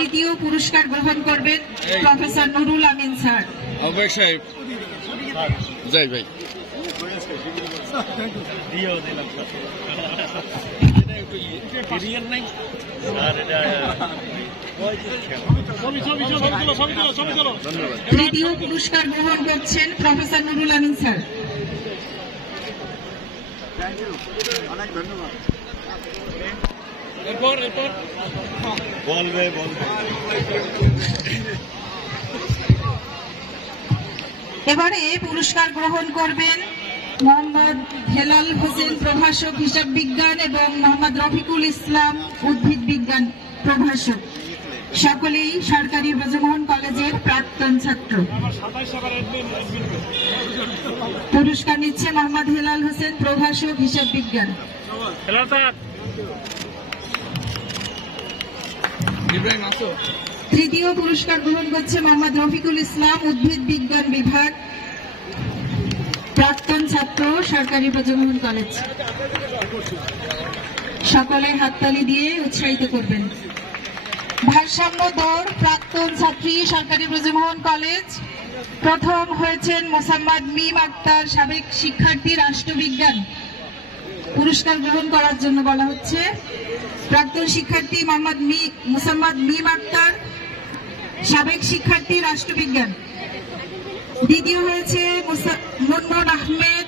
তৃতীয় পুরস্কার গ্রহণ করবেন প্রফেসর নুরুল আমিন স্যার। তৃতীয় পুরস্কার গ্রহণ করছেন প্রফেসর নুরুল আমিন স্যার। অনেক ধন্যবাদ। এবারে পুরস্কার গ্রহণ করবেন মোহাম্মদ হেলাল হোসেন প্রভাষক হিসাব বিজ্ঞান এবং মোহাম্মদ রফিকুল ইসলাম উদ্ভিদ বিজ্ঞান প্রভাষক, সকলেই সরকারি ব্রজমোহন কলেজের প্রাক্তন ছাত্র। পুরস্কার নিচ্ছে মোহাম্মদ হেলাল হোসেন প্রভাষক হিসাব বিজ্ঞান। তৃতীয় পুরস্কার গ্রহণ করছে মোহাম্মদ রফিকুল ইসলাম উদ্ভিদ বিজ্ঞান বিভাগ, প্রাক্তন ছাত্র, সরকারি ব্রজমোহন কলেজ। সকলে হাততালি দিয়ে উৎসাহিত করবেন। ভারসাম্য দৌড় প্রাক্তন ছাত্রী, সরকারি ব্রজমোহন কলেজ। প্রথম হয়েছেন মোসাম্মদ মিম আক্তার, সাবেক শিক্ষার্থী, রাষ্ট্রবিজ্ঞান। পুরস্কার গ্রহণ করার জন্য বলা হচ্ছে প্রাক্তন শিক্ষার্থী মোসাম্মদ মিম আক্তার, সাবেক শিক্ষার্থী, রাষ্ট্রবিজ্ঞান। দ্বিতীয় হয়েছে মুনমুন আহমেদ,